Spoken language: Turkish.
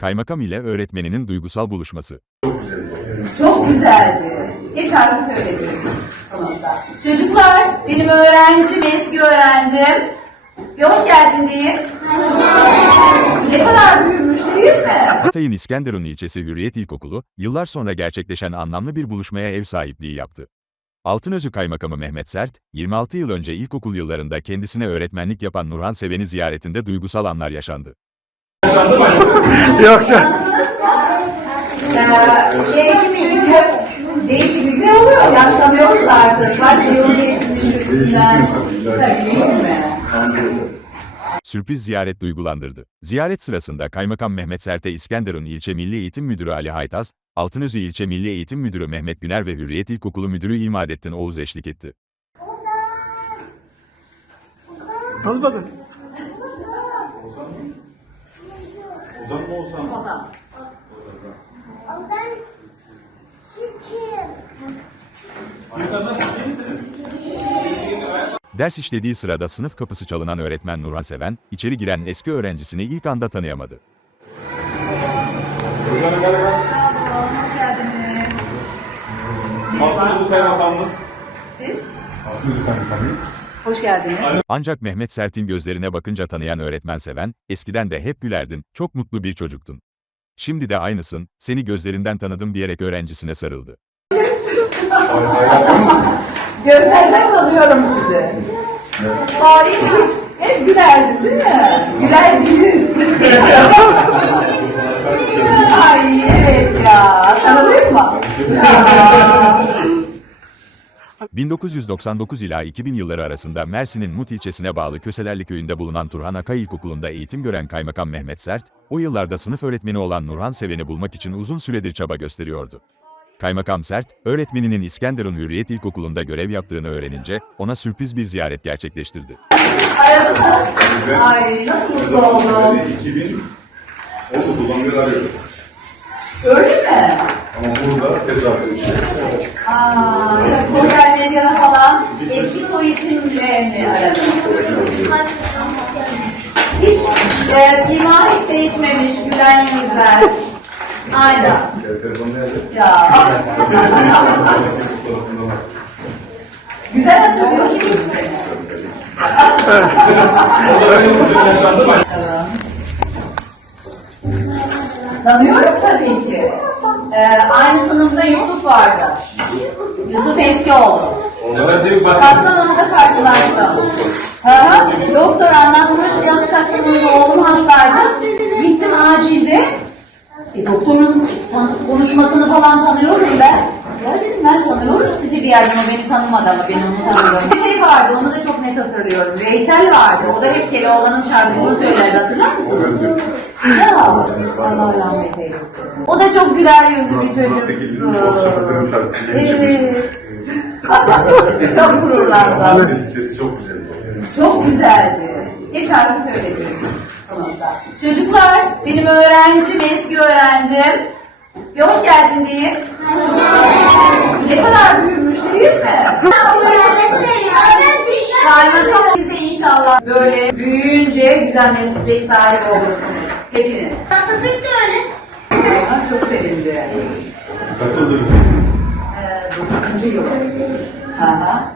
Kaymakam ile öğretmeninin duygusal buluşması. Çok güzeldi. Hep şarkı söyledim sınıfta. Çocuklar, benim öğrencim, eski öğrencim. Bir hoş geldin diye. Ne kadar büyümüş değil mi? Hatay'ın İskenderun ilçesi Hürriyet İlkokulu, yıllar sonra gerçekleşen anlamlı bir buluşmaya ev sahipliği yaptı. Altınözü Kaymakamı Mehmet Sert, 26 yıl önce ilkokul yıllarında kendisine öğretmenlik yapan Nurhan Seven'i ziyaretinde duygusal anlar yaşandı. Yok canım. Ee, çünkü değişiklikler oluyor. Yaşlanıyoruz artık. Kaç yıl geçmiş üstünden. Tabii değil mi? Sürpriz ziyaret duygulandırdı. Ziyaret sırasında Kaymakam Mehmet Sert'e İskenderun İlçe Milli Eğitim Müdürü Ali Haytaz, Altınözü İlçe Milli Eğitim Müdürü Mehmet Güner ve Hürriyet İlkokulu Müdürü İmadettin Oğuz eşlik etti. Tanımadın. Ozan mı Ozan? Ozan. Çiçeğim. Çocuklar nasıl? İyi misiniz? Ders işlediği sırada sınıf kapısı çalınan öğretmen Nurhan Seven, içeri giren eski öğrencisini ilk anda tanıyamadı. Çocuklar gel gel. Hoş geldiniz. Altınızı kaymakamımız. Siz? Altınızı kaymakamı. Hoş geldiniz. Ancak Mehmet Sert'in gözlerine bakınca tanıyan öğretmen Seven, eskiden de hep gülerdin, çok mutlu bir çocuktun. Şimdi de aynısın, seni gözlerinden tanıdım diyerek öğrencisine sarıldı. Gözlerden tanıyorum sizi. Harika hiç hep gülerdin değil mi? Gülerdiniz. Ay evet ya. Tanıdık mı? Ya. 1999 ila 2000 yılları arasında Mersin'in Mut ilçesine bağlı Köselerli köyünde bulunan Turhan Akay İlkokulu'nda eğitim gören Kaymakam Mehmet Sert, o yıllarda sınıf öğretmeni olan Nurhan Seven'i bulmak için uzun süredir çaba gösteriyordu. Kaymakam Sert, öğretmeninin İskenderun Hürriyet İlkokulu'nda görev yaptığını öğrenince ona sürpriz bir ziyaret gerçekleştirdi. Ay nasıl mutlu oldum. 2000 oldu kullanmıyorlar yok. Öyle mi? Ama burada tesadüf. Aa, medyada falan eski soy isimle mi aradınız? Hiç e, sima hiç değişmemiş, gülen yüzler. Nerede? Ya. Güzel hatırlıyor musunuz beni? Tanıyorum tabii ki. Ee, aynı sınıfta Yusuf vardı. Yusuf Eskioğlu. Evet değil mi? Kastamonu'da karşılaştım. Hı. Doktor anlatmıştım. Kastamonu'da oğlum hastaydı. Gittim acilde. E, doktorun konuşmasını falan tanıyorum ben. Ya dedim ben tanıyorum sizi bir yerden o beni tanımadı ama ben onu tanıyorum. Bir şey vardı onu da çok net hatırlıyorum. Veysel vardı. O da hep Keloğlan'ın şarkısını söylerdi hatırlar mısınız? Ya Allah rahmet eylesin. O da çok güler yüzlü bir çocuktu. Evet. çok gururlandım. Sesi, sesi çok güzeldi. Çok güzeldi. Hep şarkı söyledim sınıfta. Çocuklar, benim öğrencim, eski öğrencim. Bir hoş geldin diye. Ne kadar büyümüş değil mi? Kaymakam siz de inşallah böyle büyüyünce güzel mesleği sahibi olursunuz. Hepiniz. Atatürk de öyle. Aa, çok sevindim. Kaç yıldır? Ee, 9. yıl. Aha.